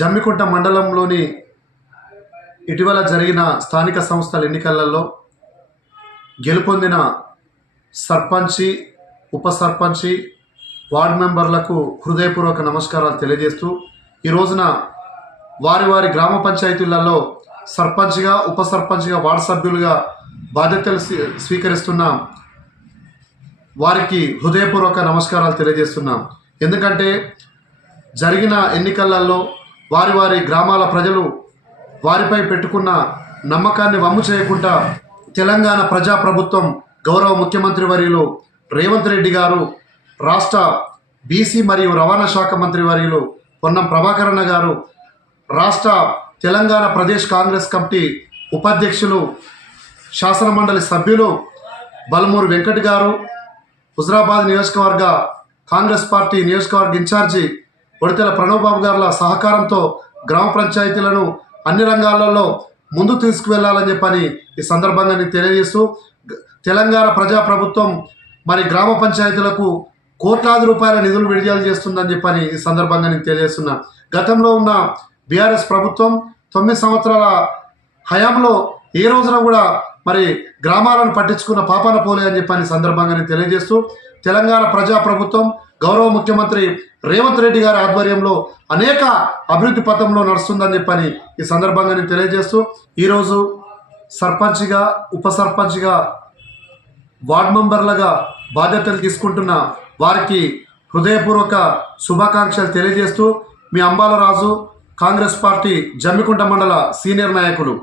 జమ్మికుంట మండలంలోని ఇటీవల జరిగిన స్థానిక సంస్థల ఎన్నికలలో గెలుపొందిన సర్పంచి, ఉప సర్పంచి, వార్డు మెంబర్లకు హృదయపూర్వక నమస్కారాలు తెలియజేస్తూ ఈ రోజున వారి వారి గ్రామ పంచాయతీలలో సర్పంచ్గా, ఉప సర్పంచ్గా, వార్డు సభ్యులుగా బాధ్యతలు స్వీకరిస్తున్న వారికి హృదయపూర్వక నమస్కారాలు తెలియజేస్తున్నాం. ఎందుకంటే జరిగిన ఎన్నికలలో వారి వారి గ్రామాల ప్రజలు వారిపై పెట్టుకున్న నమ్మకాన్ని వమ్ము చేయకుండా తెలంగాణ ప్రజాప్రభుత్వం గౌరవ ముఖ్యమంత్రి వర్యులు రేవంత్ రెడ్డి గారు, రాష్ట్ర బీసీ మరియు రవాణా శాఖ మంత్రి వర్యులు పొన్నం ప్రభాకరణ గారు, రాష్ట్ర తెలంగాణ ప్రదేశ్ కాంగ్రెస్ కమిటీ ఉపాధ్యక్షులు, శాసనమండలి సభ్యులు బలమూరు వెంకట్ గారు, హుజరాబాద్ నియోజకవర్గ కాంగ్రెస్ పార్టీ నియోజకవర్గ ఇన్ఛార్జి ఒడితెల ప్రణవ్ బాబు గారుల సహకారంతో గ్రామ పంచాయతీలను అన్ని రంగాలలో ముందు తీసుకువెళ్లాలని చెప్పని ఈ సందర్భంగా నేను తెలియజేస్తూ, తెలంగాణ ప్రజాప్రభుత్వం మరి గ్రామ పంచాయతీలకు కోట్లాది రూపాయల నిధులు విడుదల చేస్తుందని చెప్పని ఈ సందర్భంగా నేను తెలియజేస్తున్నా. గతంలో ఉన్న బీఆర్ఎస్ ప్రభుత్వం 9 సంవత్సరాల హయాంలో ఏ రోజున కూడా మరి గ్రామాలను పట్టించుకున్న పాపాన పోలే అని చెప్పని సందర్భంగా నేను తెలియజేస్తూ, తెలంగాణ ప్రజాప్రభుత్వం గౌరవ ముఖ్యమంత్రి రేవంత్ రెడ్డి గారి ఆధ్వర్యంలో అనేక అభివృద్ధి పథంలో నడుస్తుందని చెప్పని ఈ సందర్భంగా నేను తెలియజేస్తూ, ఈరోజు సర్పంచ్గా, ఉప సర్పంచ్గా, వార్డు మెంబర్లుగా బాధ్యతలు తీసుకుంటున్న వారికి హృదయపూర్వక శుభాకాంక్షలు తెలియజేస్తూ, మీ అంబాలరాజు, కాంగ్రెస్ పార్టీ జమ్మికుంట మండల సీనియర్ నాయకులు.